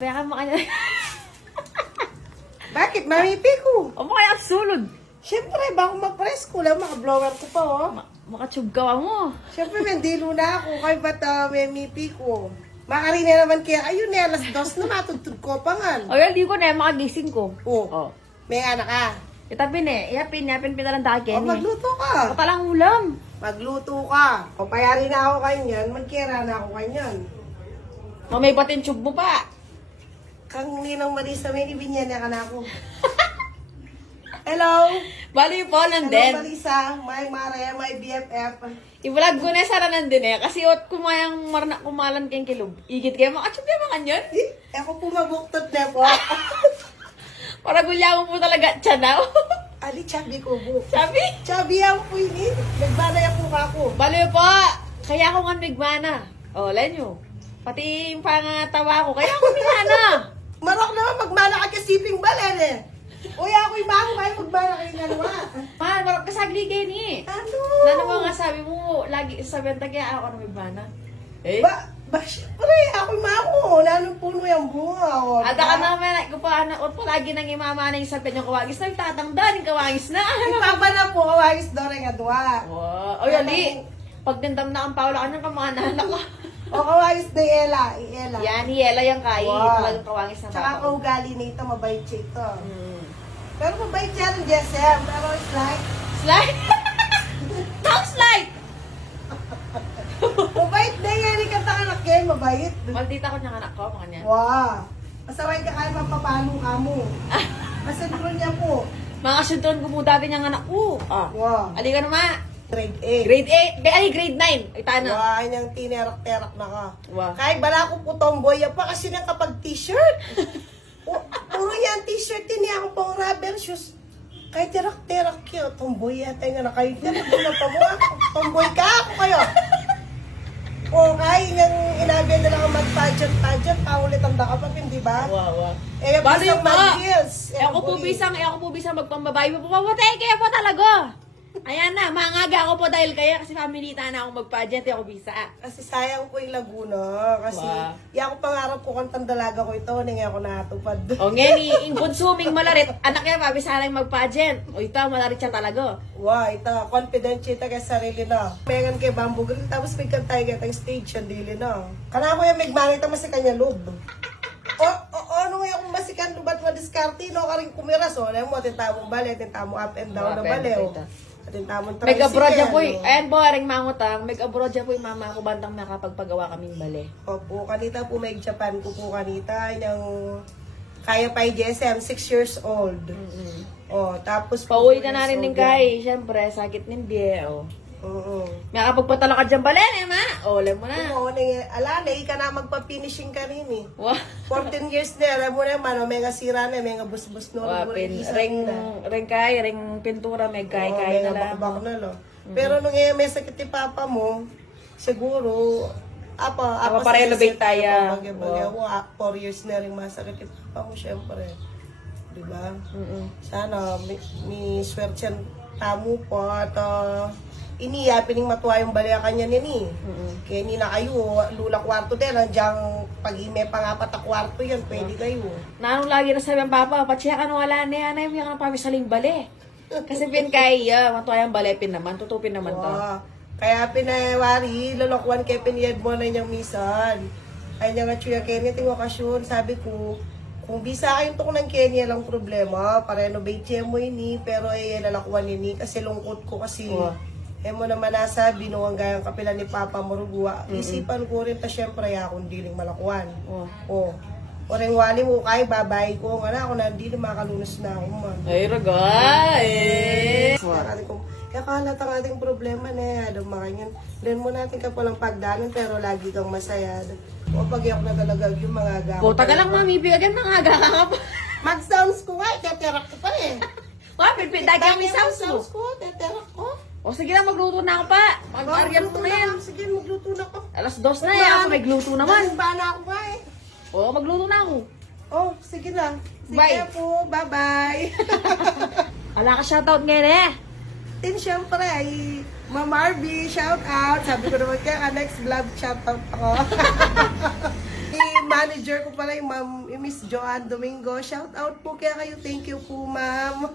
Kaya ka makanya... Bakit? Mamipi ko. O makaya ang sulod. Siyempre, bago mag-press ko lang, maka-blower ko pa, oh. Makachug ka mo. Siyempre, may dilo na ako. Kaya ba't mamipi ko? Makarina naman kaya, ayun eh, alas 2 na matutod ko pa nga. O yun, di ko na makagising ko. Oh. May anak ka. Itapin eh. Yapin pinalang dake O, magluto ka. Patalang ulam. Magluto ka. O, payari na ako kanyan, magkira na ako kanyan. O may batin tube mo pa. Kang ninang Marisa, may ibinyan ka na ako. Hello? Bali po lang Hello, din. Marisa. My Mare, my BFF. I-vlog ko na sana nandun eh. Kasi ot kumayang marna kumalan kayong kilog. Igit kayo makachub niya mga kanyan. Ako po mabuktot na po. Para gulya ko po talaga tiyanaw. Ali, chabi ko po. Sabi? Chabi yan po ini. Nagbanay ako ako. Bali po. Kaya ako nga migmana. O, lan nyo. Pati yung pangatawa ko. Kaya ako migmana. Marok naman magmana ka kasiping balen eh. Uy, ako'y mako kayo magmana kayo nga naman. Man, marap ka sagli kayo ni. Ano? Lalo mo nga sabi mo, lagi sabihan kaya ako na migmana. Eh? Ba, syempre, ako'y mako. Nanong puno yung bunga. O, Ada ka naman, ko pa, ot po lagi nang imama na yung sabihan yung kawagis na, tatangdan yung kawagis na. Ipapa na po, kawagis doon nga duwa. Wow. O yali, pag nindam na ang Paula ka nang kamanahan ako. O, kawagis na Ela. Iela. Yan, Yela yung kain. Wow. Talagang kawagis na Tsaka tao. kaugali na ito, mabait siya ito. Hmm. Pero mabait siya rin, Jessem. Pero it's like, Slide? Top slide! mabait na yan. Ikat ang anak yan, mabait. Maldita ko niyang anak ko, mga niya. Wow. Masaway ka kaya mapapalo ka mo. Masentro niya po. Mga suntuan ko po dati niyang anak ko. Ah. Wow. Alika naman. Grade 8. Grade 8. Ay, grade 9. Ay, tana. Wow, niyang tinerak-terak na ka. Wow. Kahit bala ko po tomboy, yan pa kasi nang kapag t-shirt. Puro yan t-shirt, niya ako pang rubber shoes. Kahit terak-terak yun, tomboy yata nga na kayo. Tiyak na pa mo, tomboy ka ako kayo. O, kahit yung inabihan na lang ang mag-pageant, paulit ang dakapapin, di ba? Wow, wow. Eh, yung Bali isang pa. mag-heels. Ako po bisang magpambabae mo po. Mawatay kaya po talaga. Ayan na, mangaga ako po dahil kaya kasi familita na akong magpageant. Ako bisa. Kasi sayang po yung Laguna. Kasi, Wow. ako pangarap ko kung tandalaga ko ito, hindi nga ako natupad. O ngeni, in consuming malarit. Anak niya, mabisa na yung magpageant. O ito, malarit siya talaga. Wow, ito, confident siya kay sarili na. Mengan kay Bamboo Grill, tapos may kantay katang stage yung dili na. Kana ko yung megmanit ang masik kanya loob. O, ano nga yung masikan lubat mo diskarte, no, karing kumira, so, alam mo, atintamong bali, atintamong up and down na bali, o. Atintamong tricycle. Meg-abroad niya po no? ayan po, aring mangutang. Meg-abroad niya po yung mama ko bantang nakapagpagawa kaming bali. Opo, kanita po may Japan ko po kanita, yung kaya pa yung GSM, 6 years old. O, tapos po, Pauwi ka 4 na rin years din old kay, syempre, sakit ng biye, o. Oo. May kapagpatala ka dyan bali, eh, ma? O, alam mo na. Oo, ala, na ka na magpa-finishing ka rin eh. Wow. 14 years na, alam mo naman, may sira na, may bus-bus no. Ring kay, ring pintura, may kay na lang. Bakbak na, lo. Pero nung may sakit ni papa mo, siguro, apa pa-renovate tayo. Bagay-bagay. 4 years na rin masakit ni papa mo, syempre. Diba? Sana, may swerte yan tamo po at iniya, pining matuwa yung baliya kanya nini. Kaya ni na kayo, lula kwarto din, nandiyan pag-ime pangapat na kwarto yan, pwede kayo. Nanong lagi na sabi ang papa, patsiya ka nung wala na yan, yung pamisaling bali. Kasi pin kaya, matuwa yung bali, pin naman, tutupin naman to. Wow. Kaya pinawari, lalakuan kay piniyad mo na niyang misan. Ay niya nga chuya Kenya, ting okasyon, sabi ko, kung bisa kayong ito ng Kenya lang problema, pa-renovate siya mo ini, pero lalakuan ini, kasi lungkot ko kasi, mo naman nasabi, nung ang gayang kapila ni Papa Morugua, isipan ko rin ta syempre akong diling malakuan. O ring wali mo kay babay ko, nga na ako na hindi makalunos na ako man. Ay, ragay! Kaya kalat ang ating problema na yan, makanyan. Doon mo natin ka palang pagdanan, pero lagi kang masaya. O pag ako na talaga yung mga agaw. Puta ka lang, mami, bigyan mga aga ka pa. Mag-sounds ko nga, teterak ko pa eh. Wah, pinpindagi ang isang sounds ko, teterak ko. O sige na, magluto na ako pa. Mag-aryam ko na yan. Sige, magluto na ko. Alas 2 na yan, ako may gluto naman. Bana ako nga eh. O, magluto na ako. Oh, sige na. Sige Bye. po, bye-bye. Wala ka shoutout ngayon eh. Then syempre ay Ma'am Arby, shout out. Sabi ko naman kaya next vlog shout out ako. Si manager ko pala, yung Miss Joanne Domingo. Shout out po kaya kayo. Thank you po, ma'am.